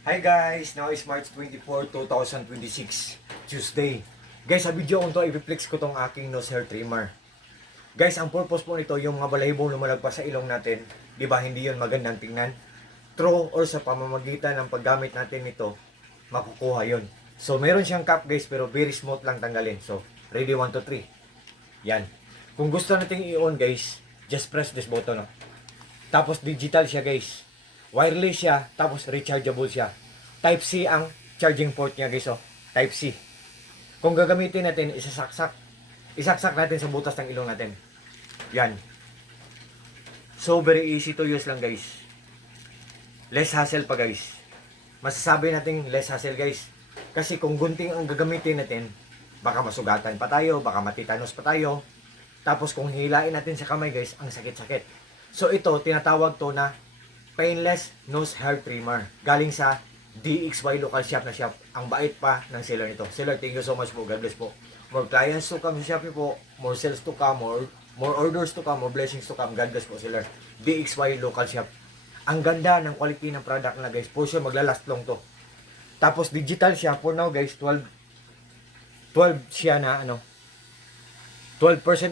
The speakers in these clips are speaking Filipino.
Hi guys! Now is March 24, 2026, Tuesday. Guys, sa video ko to, i-flex ko tong aking nose hair trimmer. Guys, ang purpose po nito, yung mga balahibong lumalagpas sa ilong natin, di ba hindi yun magandang tingnan? True or sa pamamagitan ng paggamit natin nito, makukuha yun. So, meron siyang cap guys, pero very smooth lang tanggalin. So, ready 1, 2, 3. Yan. Kung gusto nating i-on guys, just press this button. No? Tapos digital siya guys. Wireless siya, tapos rechargeable siya. Type C ang charging port niya guys. Oh. Type C. Kung gagamitin natin, isaksak natin sa butas ng ilong natin. Yan. So very easy to use lang guys. Less hassle pa guys. Masasabi natin less hassle guys. Kasi kung gunting ang gagamitin natin, baka masugatan pa tayo, baka matitanos pa tayo. Tapos kung hilain natin sa kamay guys, ang sakit-sakit. So ito, tinatawag to na painless nose hair trimmer. Galing sa DXY local shop na shop. Ang bait pa ng seller nito. Seller, thank you so much po. God bless po. More clients to come sa Shopee po. More sales to come. More orders to come. More blessings to come. God bless po, seller. DXY local shop. Ang ganda ng quality ng product na guys. For sure, maglalast long to. Tapos digital siya. For now guys, 12 siya na 12%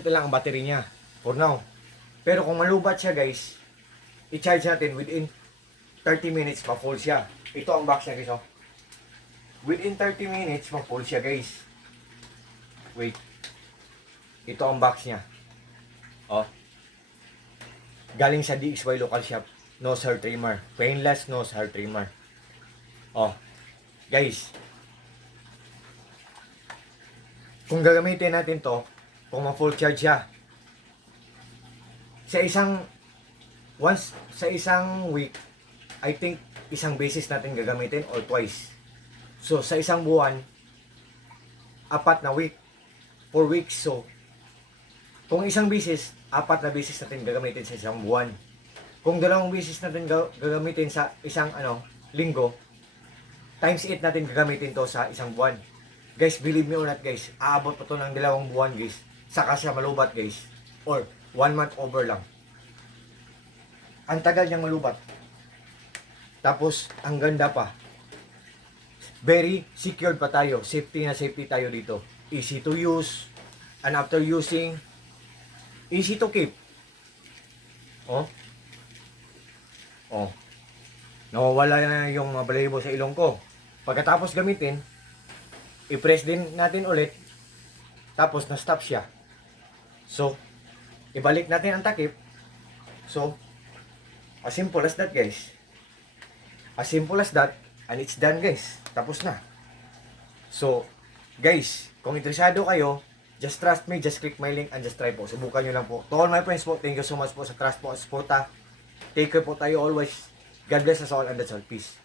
lang ang battery niya. For now. Pero kung malubat siya guys, i-charge natin within 30 minutes ma-full siya. Ito ang box niya guys. Oh. Within 30 minutes ma-full siya guys. Wait. Ito ang box niya. Oh. Galing sa DXY local shop. Nose hair trimmer. Painless nose hair trimmer. Oh. Guys. Kung gagamitin natin to, kung ma-full charge siya, sa isang week, I think isang beses natin gagamitin or twice. So sa isang buwan, 4 na week, 4 weeks. So kung isang beses, 4 na beses natin gagamitin sa isang buwan. Kung 2 beses natin gagamitin sa isang linggo, times 8 natin gagamitin to sa isang buwan. Guys, believe me or not guys, aabot pa to ng 2 buwan guys. Saka siya malubat guys. Or 1 month over lang. Ang tagal niyang malubat. Tapos, ang ganda pa. Very secured pa tayo. Safety na safety tayo dito. Easy to use. And after using, easy to keep. Oh. Oh. Nawawala na yung mga balahibo sa ilong ko. Pagkatapos gamitin, i-press din natin ulit. Tapos, na-stop siya. So, ibalik natin ang takip. So, as simple as that guys. As simple as that. And it's done guys. Tapos na. So, guys, kung interesado kayo, just trust me, just click my link and just try po. Subukan nyo lang po. To all my friends po, thank you so much po sa trust po at support. Take care po tayo always. God bless us all and that's all. Peace.